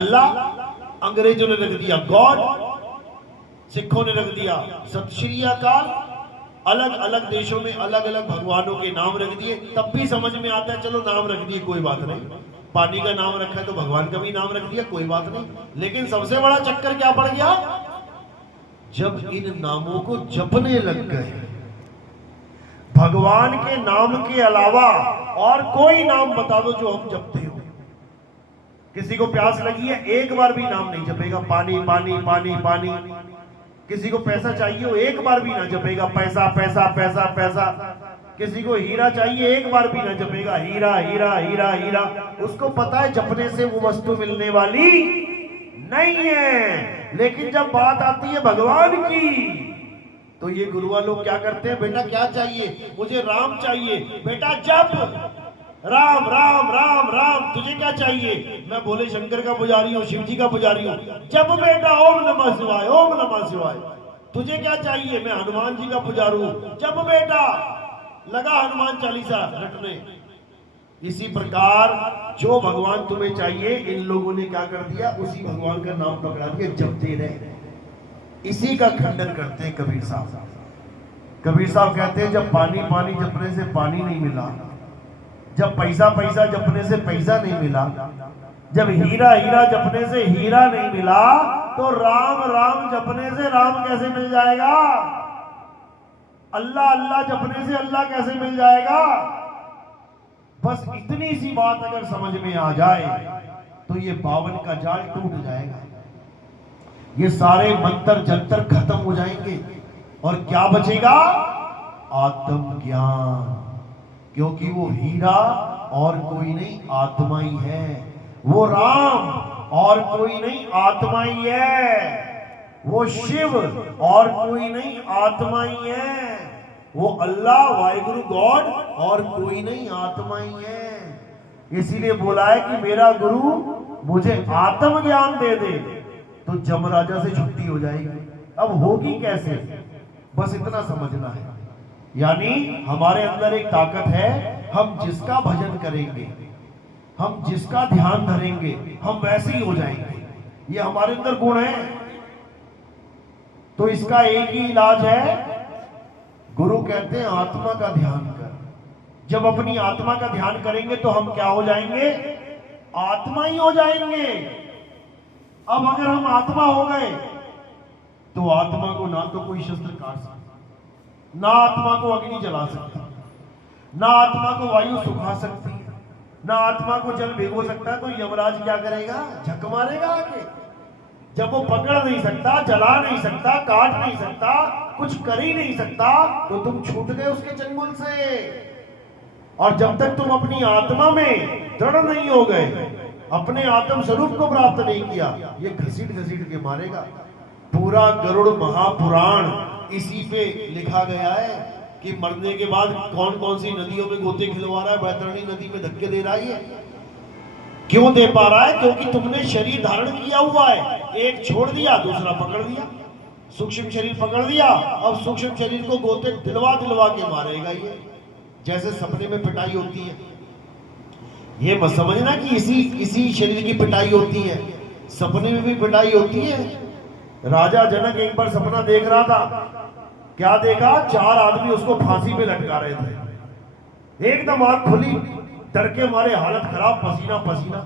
अल्लाह अंग्रेजों ने रख दिया गॉड, सिखों ने रख दिया सत श्री अकाल। अलग अलग देशों में अलग अलग भगवानों के नाम रख दिए, तब भी समझ में आता है चलो नाम रख दिए कोई बात नहीं। पानी का नाम रखा है तो भगवान का भी नाम रख दिया कोई बात नहीं। लेकिन सबसे बड़ा चक्कर क्या पड़ गया, जब इन नामों को जपने लग गए, भगवान के नाम के अलावा और कोई नाम बता दो जो हम जपते हो। किसी को प्यास लगी है, एक बार भी नाम नहीं जपेगा पानी पानी पानी पानी। किसी को पैसा चाहिए हो, एक बार भी ना जपेगा पैसा पैसा पैसा पैसा। किसी को हीरा चाहिए, एक बार भी ना जपेगा हीरा हीरा हीरा हीरा। उसको पता है जपने से वो वस्तु मिलने वाली नहीं है। लेकिन जब बात आती है भगवान की, तो ये गुरुआ लोग क्या करते हैं, बेटा क्या चाहिए, मुझे राम चाहिए। बेटा जप राम राम राम राम। तुझे क्या चाहिए, मैं भोले शंकर का पुजारी हूँ, शिव जी का पुजारी हूँ। जब बेटा ओम नमः शिवाय ओम नमः शिवाय। तुझे क्या चाहिए, मैं हनुमान जी का पुजारी हूँ। जब बेटा लगा हनुमान चालीसा रटने। इसी प्रकार जो भगवान तुम्हें चाहिए, इन लोगों ने क्या कर दिया, उसी भगवान का नाम पकड़ा दिया, जपते रहे। इसी का खंडन करते हैं कबीर साहब। कबीर साहब कहते हैं जब पानी पानी जपने से पानी नहीं मिला, जब पैसा पैसा जपने से पैसा नहीं मिला, जब हीरा हीरा जपने से हीरा नहीं मिला, तो राम राम जपने से राम कैसे मिल जाएगा, अल्लाह अल्लाह जपने से अल्लाह कैसे मिल जाएगा। बस इतनी सी बात अगर समझ में आ जाए तो ये 52 का जाल टूट जाएगा, ये सारे मंत्र जंतर खत्म हो जाएंगे और क्या बचेगा, आत्म ज्ञान। क्योंकि वो हीरा और कोई नहीं, आत्मा ही है। वो राम और कोई नहीं, आत्मा ही है। वो शिव और कोई नहीं, आत्मा ही है। वो अल्लाह वाहिगुरु गॉड और कोई नहीं, आत्मा ही है। इसीलिए बोला है कि मेरा गुरु मुझे आत्म ज्ञान दे दे तो जमराजा से छुट्टी हो जाएगी। अब होगी कैसे, बस इतना समझना है। यानी हमारे अंदर एक ताकत है, हम जिसका भजन करेंगे, हम जिसका ध्यान धरेंगे, हम वैसे ही हो जाएंगे। ये हमारे अंदर गुण है। तो इसका एक ही इलाज है, गुरु कहते हैं आत्मा का ध्यान कर। जब अपनी आत्मा का ध्यान करेंगे तो हम क्या हो जाएंगे, आत्मा ही हो जाएंगे। अब अगर हम आत्मा हो गए तो आत्मा को ना तो कोई शस्त्र काट सकता, ना आत्मा को अग्नि जला सकती, ना आत्मा को वायु सुखा सकती, ना आत्मा को जल भिगो सकता है। तो यमराज क्या करेगा, झक मारेगा आके। जब वो पकड़ नहीं सकता, जला नहीं सकता, काट नहीं सकता, कुछ कर ही नहीं सकता, तो तुम छूट गए उसके चंगुल से। और जब तक तुम अपनी आत्मा में दृढ़ नहीं हो गए, अपने आत्म स्वरूप को प्राप्त नहीं किया, ये घसीट घसीट के मारेगा। पूरा गरुड़ महापुराण इसी पे लिखा गया है कि मरने के बाद कौन कौन सी नदियों में गोते खिलवा रहा है, बैतरणी नदी में धक्के दे रहा है। क्यों दे पा रहा है, क्योंकि तुमने शरीर धारण किया हुआ है। एक छोड़ दिया, दूसरा पकड़ लिया, सूक्ष्म शरीर पकड़ लिया। अब सूक्ष्म शरीर को गोते दिलवा दिलवा के मारेगा ये, जैसे सपने में पिटाई होती है। ये मत समझना कि इसी शरीर की पिटाई होती है, सपने में भी पिटाई होती है। राजा जनक एक बार सपना देख रहा था, क्या देखा, 4 आदमी उसको फांसी पे लटका रहे थे। एकदम आंख खुली, डर के मारे हालत खराब, पसीना पसीना।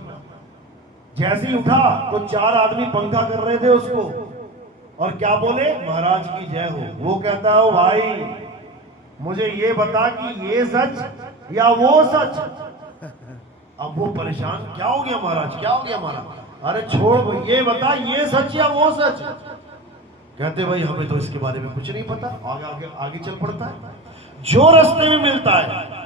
जैसे ही उठा तो 4 आदमी पंखा कर रहे थे उसको, और क्या बोले, महाराज की जय हो। वो कहता है, ओ भाई मुझे ये बता कि ये सच या वो सच। अब वो परेशान, क्या हो गया महाराज, क्या हो गया महाराज। अरे छोड़, ये बता ये सच या वो सच। कहते भाई हमें तो इसके बारे में कुछ नहीं पता। आगे आगे आगे चल पड़ता है, जो रास्ते में मिलता है